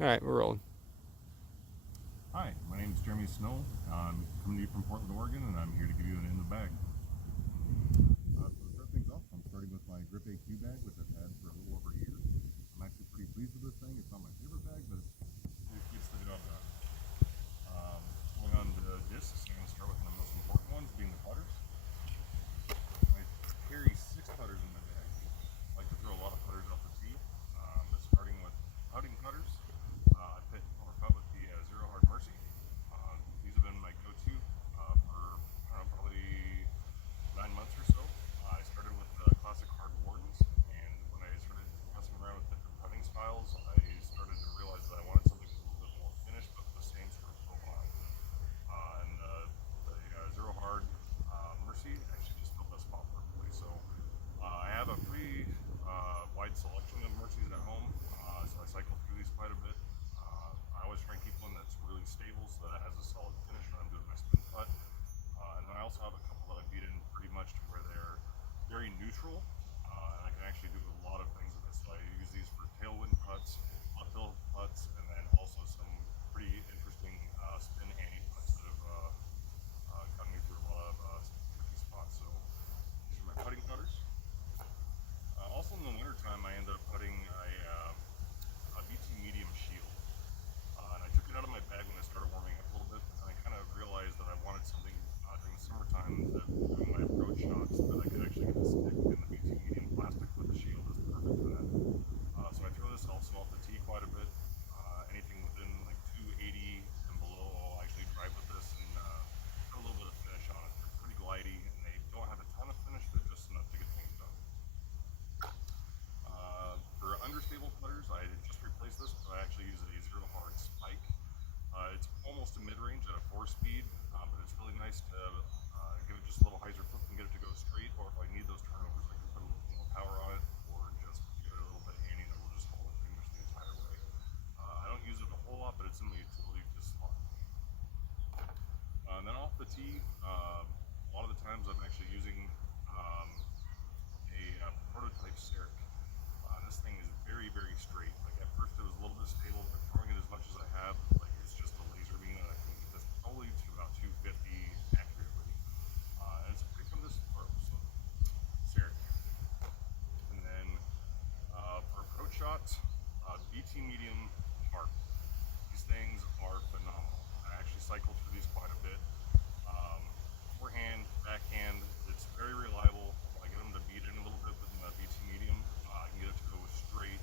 All right, we're rolling. Hi, my name is Jeremy Snow. I'm coming to you from Portland, Oregon, and I'm here to give you an in the bag. So to start things off, I'm starting with my Grip AQ bag, which I've had for a little over a year. I'm actually pretty pleased with this thing. It's not my favorite bag, but it gets the job done. Going on to discs, I'm going to start with the most important ones, being the putters. I carry 6 putters in my bag. I like to throw a lot of putters off the tee, but starting with putting putters, I put or putt with the Zero Hard Mercy. These have been my go-to for I don't know, probably 9 months or so. I started with classic hard Wardens, and when I started messing around with different putting styles, I started to realize that I wanted something that was a little bit more finished, but with the same sort of profile. And the Zero Hard Mercy actually just filled that spot perfectly. So I have a pretty wide selection of Mercies at home, so I cycle through these quite a bit. I always try and keep one that's really stable so that it has a solid finish when I'm doing my spin putt. And then I also have a couple that I beat in pretty much to where they're very neutral, and I can actually do a lot of things with this. So I use these for tailwind putts, uphill putts, and then also some pretty interesting spin handy putts that have gotten me through a lot of tricky spots. So these are my putting putters. Also in the wintertime, I end up putting a BT Medium Shield. And I took it out of my bag when it started warming up a little bit, and I kind of realized that I wanted something during the summertime that doing my approach shots that I could actually get to stick, and the BT Medium plastic with the shield is perfect for that. So I throw this also off the tee quite a bit. Anything within like 280 and below, I'll actually drive with this and put a little bit of finish on it. They're pretty glidey, and they don't have a ton of finish, but just enough to get things done. For understable putters, I just replaced this, but I actually use a Zero Hard Spike. It's almost a mid-range at a 4-speed, but it's really nice to give it just a little hyzer flip and get it to go straight, or if I need those turnovers, I can put a little more power on it, or just give it a little bit of handy that will just hold it pretty much the entire way. I don't use it a whole lot, but it's in the utility just slot. And then off the tee, a lot of the times I'm actually using a prototype Seric. This thing is very, very straight. Like at first it was a little bit stable, but throwing it as much as I have, like it's just a laser beam, and I can get this probably to about 250 accurately. And it's pretty fun to throw. So Seric. And then for approach shots, BT Medium Harp. These things are phenomenal. I actually cycle through these quite a bit. Um, Forehand, backhand, it's very reliable. I get them to beat in a little bit with the BT Medium. I can get it to go straight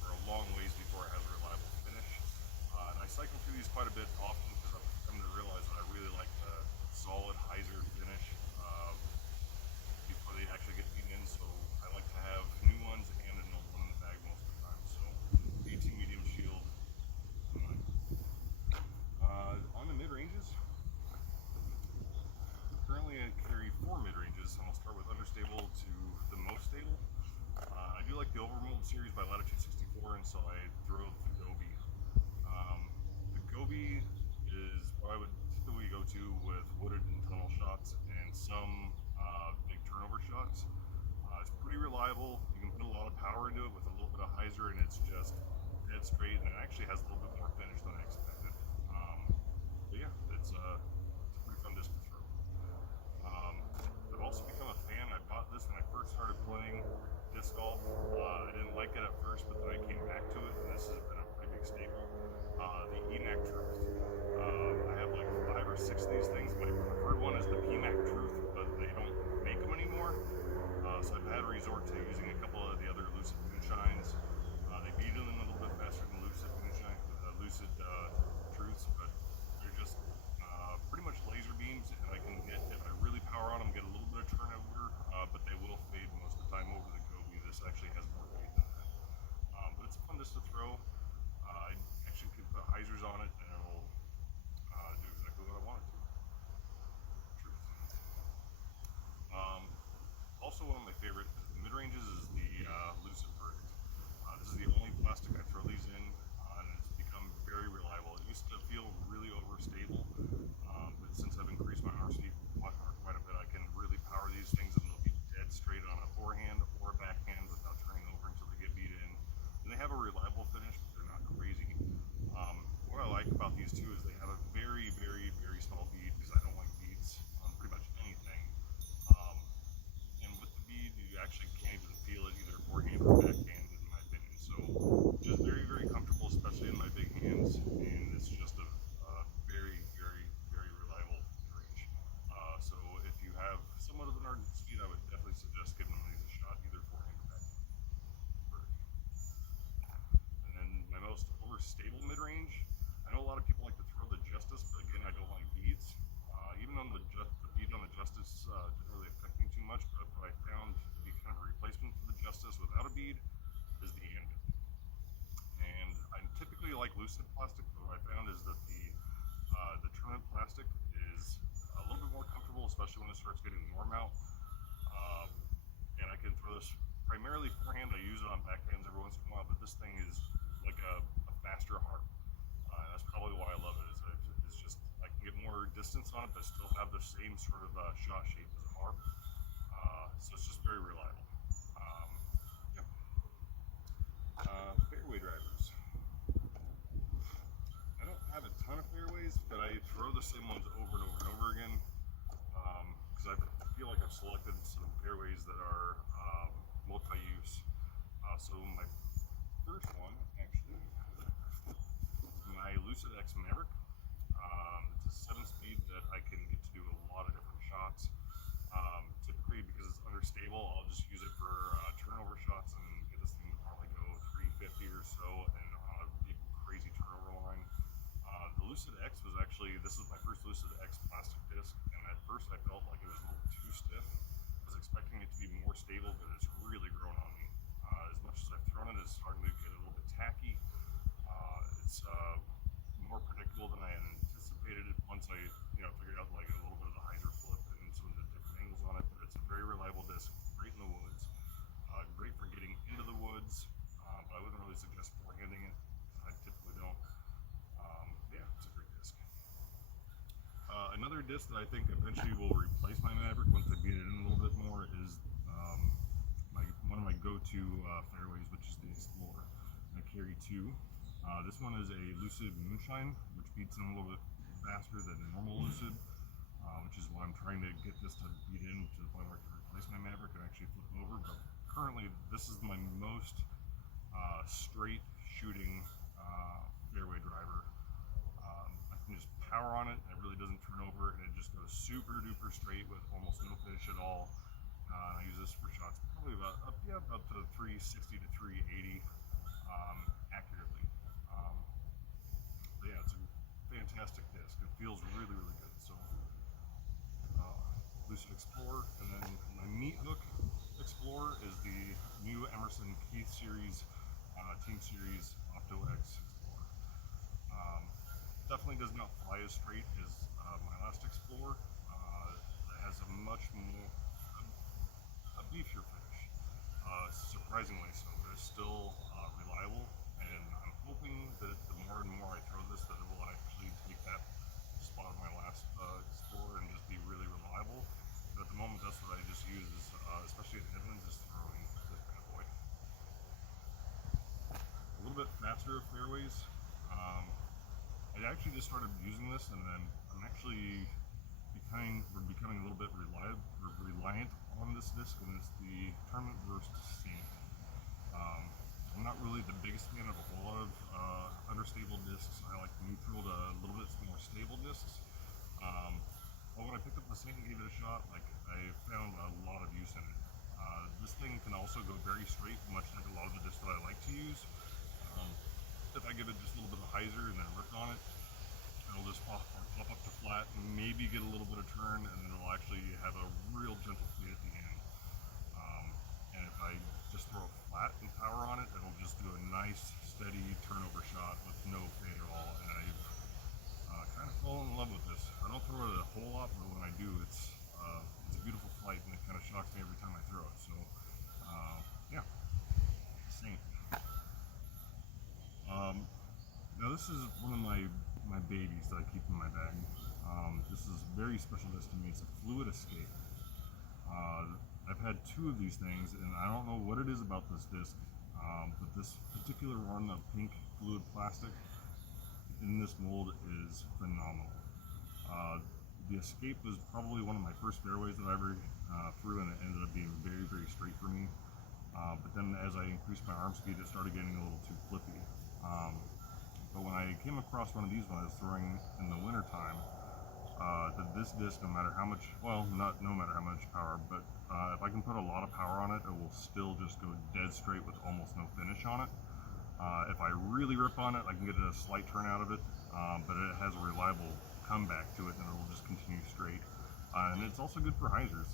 for a long ways before it has a reliable finish. And I cycle through these quite a bit often because I've come to realize that I really like the solid hyzer finish before they actually get beaten in. So I like to have new ones and an old one in the bag most of the time. So BT Medium Shield. On the mid ranges, currently I carry 4 mid-ranges, and I'll start with understable to the most stable. I do like the Overmold series by Latitude 64, and so I throw the Gobi. The Gobi is what I would typically go to with wooded and tunnel shots and some big turnover shots. It's pretty reliable. You can put a lot of power into it with a little bit of hyzer, and it's just dead straight, and it actually has a little bit more finish than I expected. But yeah, it's a pretty fun disc to throw. I've also become a fan. I bought this when I first started playing disc golf. I didn't like it at first, but then I came back to it, and this has been a pretty big staple. The EMAC Truth. I have like 5 or 6 of these things. My preferred one is the PMAC Truth, but they don't make them anymore. So I've had to resort to using a couple of the other Lucid Moonshines. They beat them a little bit faster than Lucid Moonshine, Lucid Truths, but they're just pretty much laser beams, and I can get, if I really power on them, get a little bit of turnover, but they will fade most of the time over the Gobi. This actually has more fade than that. But it's fun just to throw. I actually could put hyzers on it, and it will do exactly what I want it to. Truth. Also, one of my favorite mid ranges is the Lucid Verdict. speed is the end. And I typically like Lucid plastic, but what I found is that the tournament plastic is a little bit more comfortable, especially when it starts getting warm out. And I can throw this primarily forehand. I use it on backhands every once in a while, but this thing is like a faster harp. That's probably why I love it. It's just I can get more distance on it, but still have the same sort of shot shape as a harp. So it's just very reliable. Yeah. Fairway drivers. I don't have a ton of fairways, but I throw the same ones over and over and over again because I feel like I've selected some fairways that are multi-use. So my first one actually is my Lucid X Maverick. It's a 7-speed that I can get to do a lot of different shots. Typically, because it's understable, I'll just use it for turnover shots and get this thing to probably go 350 or so and on a big crazy turnover line. The Lucid X was actually, this was my first Lucid X plastic disc, and at first I felt like it was a little too stiff. I was expecting it to be more stable, but it's really grown on me. As much as I've thrown it, it's starting to get a little bit tacky. It's more predictable than I had anticipated it once I figured out like a little bit of the hyzer flip and some of the different angles on it, but it's a very reliable disc, great in the woods, great for getting into the woods, but I wouldn't really suggest forehanding it. I typically don't. Yeah, it's a great disc. Another disc that I think eventually will replace my Maverick once I beat it in a little bit more is one of my go-to fairways, which is the Explorer. I carry two. This one is a Lucid Moonshine, which beats in a little bit faster than normal Lucid, which is what I'm trying to get this to beat in to the point where I can replace my Maverick and actually flip it over. But currently, this is my most straight shooting fairway driver. I can just power on it, and it really doesn't turn over, and it just goes super duper straight with almost no finish at all. I use this for shots probably about up to 360 to 380 accurately. But yeah, it's a fantastic disc. It feels really, really good. So Lucid Explorer, and then my Meat Hook Explorer is the new Emerson Keith Series Team Series Opto X Explorer. Definitely does not fly as straight as my last Explorer. It has a much more a beefier finish, surprisingly so, but it's still reliable, and I'm hoping that the more and more I throw this, that it will actually take that spot of my last Explorer and just be really reliable. But at the moment, that's what I just use, especially at headwinds, is throwing this bad boy. A little bit faster fairways. I actually just started using this, and then I'm actually becoming a little bit reliant on this disc, and it's the Tournament Burst Saint. I'm not really the biggest fan of a whole lot of understable discs. I like neutral to a little bit more stable discs. But when I picked up the Saint and gave it a shot, I found a lot of use in it. This thing can also go very straight, much like a lot of the discs that I like to use. If I give it just a little bit of hyzer and then rip on it, it'll just flop up to flat and maybe get a little bit of turn, and then it'll actually have a real gentle fade at the end. And if I just throw a flat and power on it, it'll just do a nice, steady turnover shot with no fade at all. And I've kind of fallen in love with this. I don't throw it a whole lot, but when I do, it's a beautiful flight, and it kind of shocks me every time I throw it. So, yeah, Saint. Now this is one of my babies that I keep in my bag. This is a very special disc to me. It's a Fluid Escape. I've had two of these things, and I don't know what it is about this disc, but this particular one of pink fluid plastic in this mold is phenomenal. The Escape was probably one of my first fairways that I ever threw, and it ended up being very, very straight for me. But then as I increased my arm speed, it started getting a little too flippy. But when I came across one of these when I was throwing in the winter time, that this disc, no matter how much, well, not no matter how much power, but if I can put a lot of power on it, it will still just go dead straight with almost no finish on it. If I really rip on it, I can get a slight turn out of it, but it has a reliable comeback to it, and it will just continue straight. And it's also good for hyzers.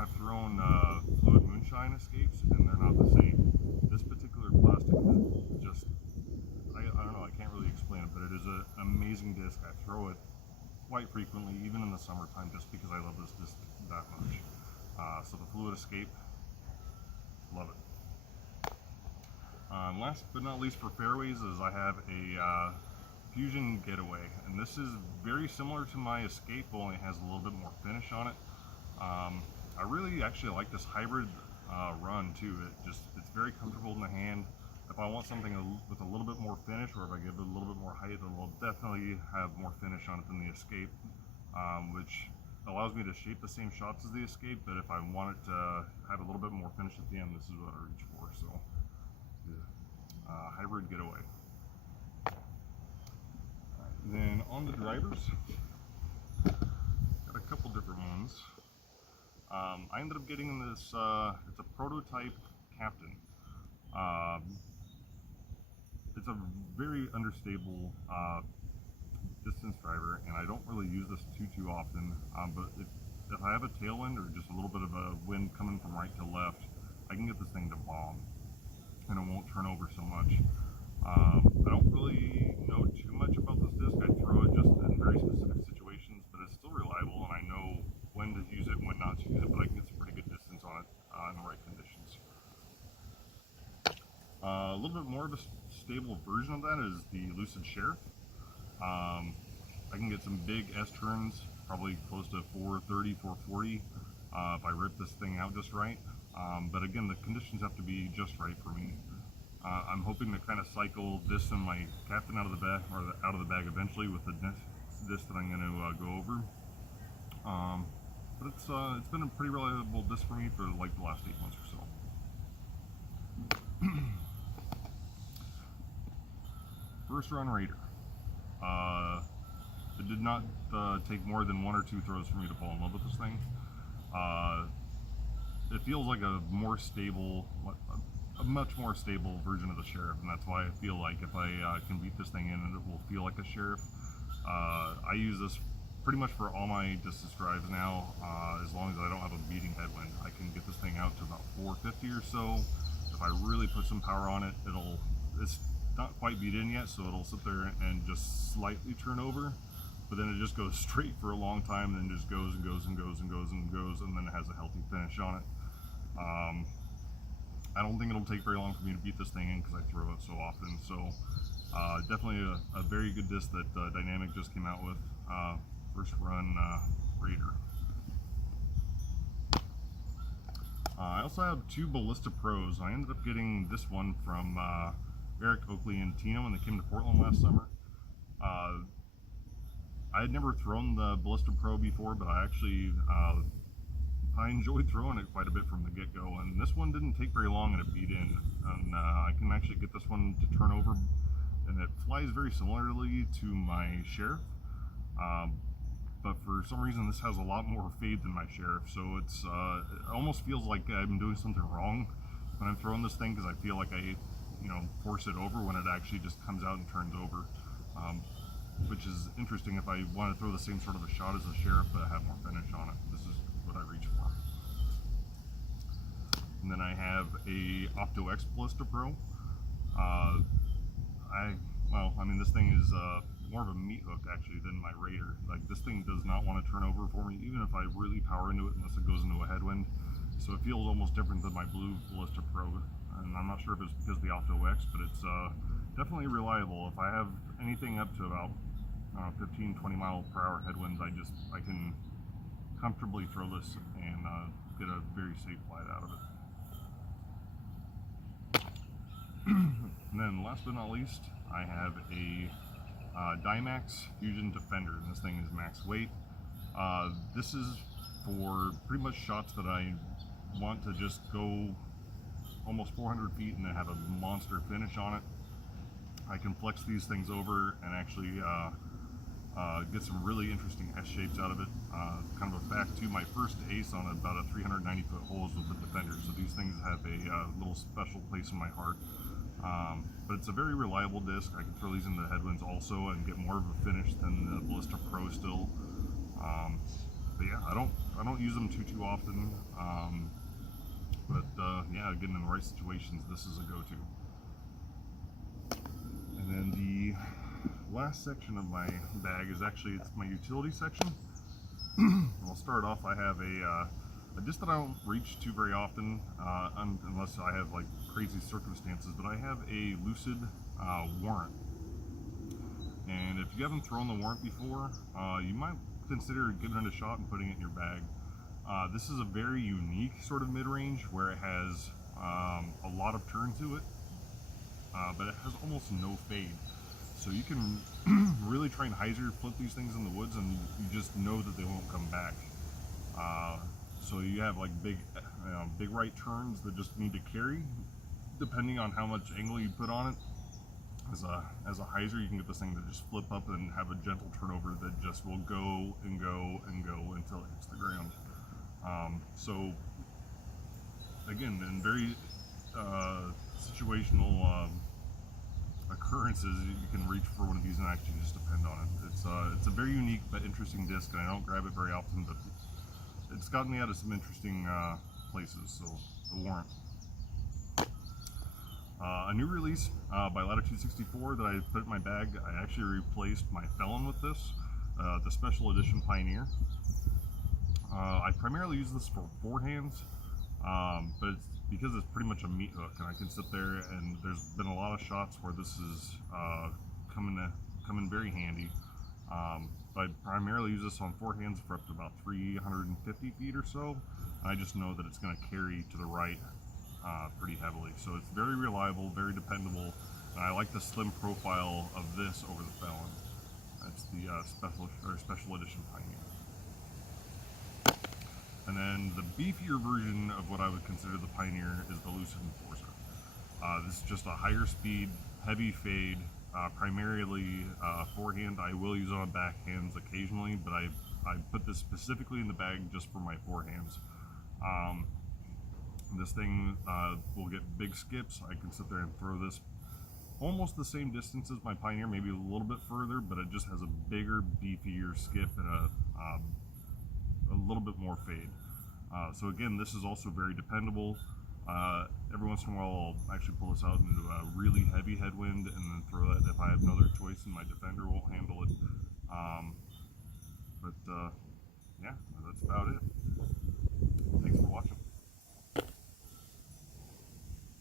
I've thrown Fluid Moonshine escapes, and they're not the same. This particular plastic is just, I don't know, I can't really explain it, but it is an amazing disc. I throw it quite frequently, even in the summertime, just because I love this disc that much. So the Fluid Escape, love it. Last but not least for fairways is I have a Fusion Getaway, and this is very similar to my Escape, only has a little bit more finish on it. I really actually like this hybrid run too. It's very comfortable in the hand. If I want something with a little bit more finish, or if I give it a little bit more height, it will definitely have more finish on it than the Escape, which allows me to shape the same shots as the Escape, but if I want it to have a little bit more finish at the end, this is what I reach for. So, Hybrid Getaway. Then on the drivers, got a couple different ones. I ended up getting this, it's a prototype Captain. It's a very understable distance driver, and I don't really use this too often, but if I have a tailwind or just a little bit of a wind coming from right to left, I can get this thing to bomb, and it won't turn over so much. I don't really know too much about this disc. I throw it just in very specific situations, but it's still reliable, and I know when to use it and when not to use it, but I can get some pretty good distance on it in the right conditions. A little bit more of a stable version of that is the Lucid Sheriff. I can get some big S-turns, probably close to 430, 440 if I rip this thing out just right. But again, the conditions have to be just right for me. I'm hoping to kind of cycle this and my Captain out of the bag, or out of the bag eventually, with the disc that I'm going to go over. But it's been a pretty reliable disc for me for like the last 8 months or so. First run Raider. It did not take more than 1 or 2 throws for me to fall in love with this thing. It feels like a more stable, a much more stable version of the Sheriff, and that's why I feel like if I can beat this thing in, it will feel like a Sheriff. I use this pretty much for all my distance drives now, as long as I don't have a beating headwind. I can get this thing out to about 450 or so. If I really put some power on it, it's not quite beat in yet, so it'll sit there and just slightly turn over, but then it just goes straight for a long time, and then just goes and goes and goes and goes and goes, and then it has a healthy finish on it. I don't think it'll take very long for me to beat this thing in because I throw it so often. So definitely a very good disc that Dynamic just came out with. First run Raider. I also have 2 Ballista Pros. I ended up getting this one from Eric Oakley and Tino when they came to Portland last summer. I had never thrown the Ballista Pro before, but I actually I enjoyed throwing it quite a bit from the get-go, and this one didn't take very long and it beat in, and I can actually get this one to turn over, and it flies very similarly to my Sheriff, but for some reason this has a lot more fade than my Sheriff, so it almost feels like I'm doing something wrong when I'm throwing this thing, because I feel like I force it over when it actually just comes out and turns over, which is interesting if I want to throw the same sort of a shot as the Sheriff but have more finish on it. This is what I reach for. And then I have a Opto X Ballista Pro. This thing is more of a meat hook actually than my Raider. Like, this thing does not want to turn over for me, even if I really power into it, unless it goes into a headwind. So it feels almost different than my blue Ballista Pro, and I'm not sure if it's because of the Opto X, but it's definitely reliable. If I have anything up to about 15-20 mile per hour headwinds, I can comfortably throw this and get a very safe flight out of it. And then last but not least, I have a Dymax Fusion Defender, and this thing is max weight. This is for pretty much shots that I want to just go almost 400 feet and then have a monster finish on it. I can flex these things over and actually get some really interesting S-shapes out of it. Kind of a fact too, my first ace on about a 390 foot hole was with the Defender, so these things have a little special place in my heart. But it's a very reliable disc. I can throw these into headwinds also and get more of a finish than the Ballista Pro still. but yeah, I don't use them too often. But yeah, again, in the right situations, this is a go-to. And then the last section of my bag is actually, it's my utility section. I'll start off. I have a disc that I don't reach to very often, unless I have like crazy circumstances. But I have a Lucid Warrant, and if you haven't thrown the Warrant before, you might consider giving it a shot and putting it in your bag. This is a very unique sort of mid-range where it has a lot of turn to it, but it has almost no fade. So you can really try and hyzer flip these things in the woods, and you just know that they won't come back. So you have like big right turns that just need to carry, depending on how much angle you put on it. As a hyzer, you can get this thing to just flip up and have a gentle turnover that just will go and go and go until it hits the ground. So again, in very situational occurrences, you can reach for one of these and actually just depend on it. It's a very unique but interesting disc, and I don't grab it very often, but it's gotten me out of some interesting places. So the Warrant. A new release by Latitude 64 that I put in my bag. I actually replaced my Felon with this, the Special Edition Pioneer. I primarily use this for forehands, but it's because it's pretty much a meat hook, and I can sit there, and there's been a lot of shots where this is coming very handy. But I primarily use this on forehands for up to about 350 feet or so. And I just know that it's going to carry to the right pretty heavily. So it's very reliable, very dependable, and I like the slim profile of this over the Felon. That's the special edition Pioneer. And then the beefier version of what I would consider the Pioneer is the Lucid Enforcer. This is just a higher speed, heavy fade, primarily forehand. I will use it on backhands occasionally, but I put this specifically in the bag just for my forehands. This thing will get big skips. I can sit there and throw this almost the same distance as my Pioneer, maybe a little bit further, but it just has a bigger, beefier skip and a little bit more fade. So again, this is also very dependable. Every once in a while I'll actually pull this out into a really heavy headwind and then throw that if I have no other choice and my Defender won't handle it. Yeah, that's about it.